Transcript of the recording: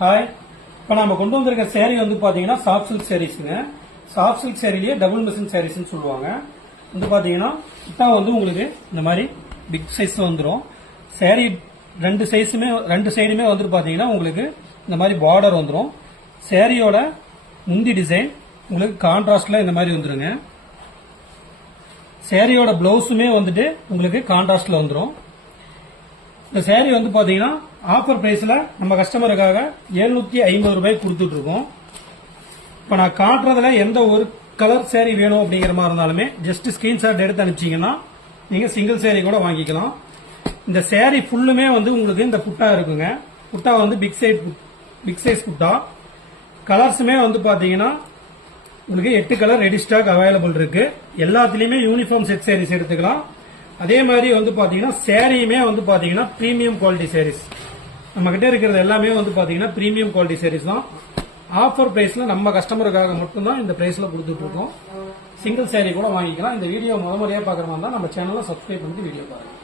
Hi, இப்போ நம்ம கொண்டு வந்திருக்க சேரீ வந்து பாத்தீங்கன்னா சாஃப்ட் சில்க் சாரீஸ்ங்க. சாஃப்ட் சில்க் சாரிலேயே டபுள் மிஷின் சாரீஸ்னு சொல்லுவாங்க. வந்து பாத்தீங்கன்னா இப்போ வந்து உங்களுக்கு இந்த மாதிரி பிக் சைஸ்ல வந்துடும். சேரீ ரெண்டு சைடுமே வந்து பாத்தீங்கன்னா உங்களுக்கு இந்த மாதிரி பார்டர் வந்துடும். சேரீயோட முந்தி டிசைன் உங்களுக்கு கான்ட்ராஸ்ட்ல இந்த மாதிரி வந்துருங்க. சேரீயோட பிளவுஸுமே வந்துட்டு உங்களுக்கு கான்ட்ராஸ்ட்ல வந்துடும். இந்த சேரீ வந்து பாத்தீங்கன்னா ஆஃபர் பிரைஸ்ல நம்ம கஸ்டமருக்காக 750 ரூபாய்க்கு கொடுத்துட்டு இருக்கோம். இப்ப நான் காட்டுறதுல எந்த ஒரு கலர் சேரீ வேணும் அப்படிங்கிற மாதிரி இருந்தாலுமே ஜஸ்ட் ஸ்கிரீன்ஷாட் எடுத்து அனுப்பிச்சீங்கன்னா நீங்க சிங்கிள் சேரீ கூட வாங்கிக்கலாம். இந்த சேரீ ஃபுல்லுமே வந்து உங்களுக்கு இந்த புட்டா இருக்குங்க. புட்டா வந்து பிக் சைஸ் புட்டா. கலர்ஸுமே வந்து பாத்தீங்கன்னா உங்களுக்கு 8 கலர் ரெடி ஸ்டாக் அவைலபிள் இருக்கு. எல்லாத்துலயுமே யூனிஃபார்ம் செட் சாரீஸ் எடுத்துக்கலாம். அதே மாதிரி வந்து பாத்தீங்கன்னா சேரீயுமே வந்து பாத்தீங்கன்னா பிரீமியம் குவாலிட்டி சாரீஸ் நம்ம கிட்ட இருக்கிறது எல்லாமே வந்து பாத்தீங்கன்னா பிரீமியம் குவாலிட்டி சாரீஸ் தான். ஆஃபர் பிரைஸ்ல நம்ம கஸ்டமருக்காக மட்டும்தான் இந்த பிரைஸ்ல கொடுத்துட்டு இருக்கோம். சிங்கிள் சாரீ கூட வாங்கிக்கலாம். இந்த வீடியோ முறையா பாக்குற மாதிரி தான் நம்ம சேனலை சப்ஸ்கிரைப் பண்ணி வீடியோ பாருங்க.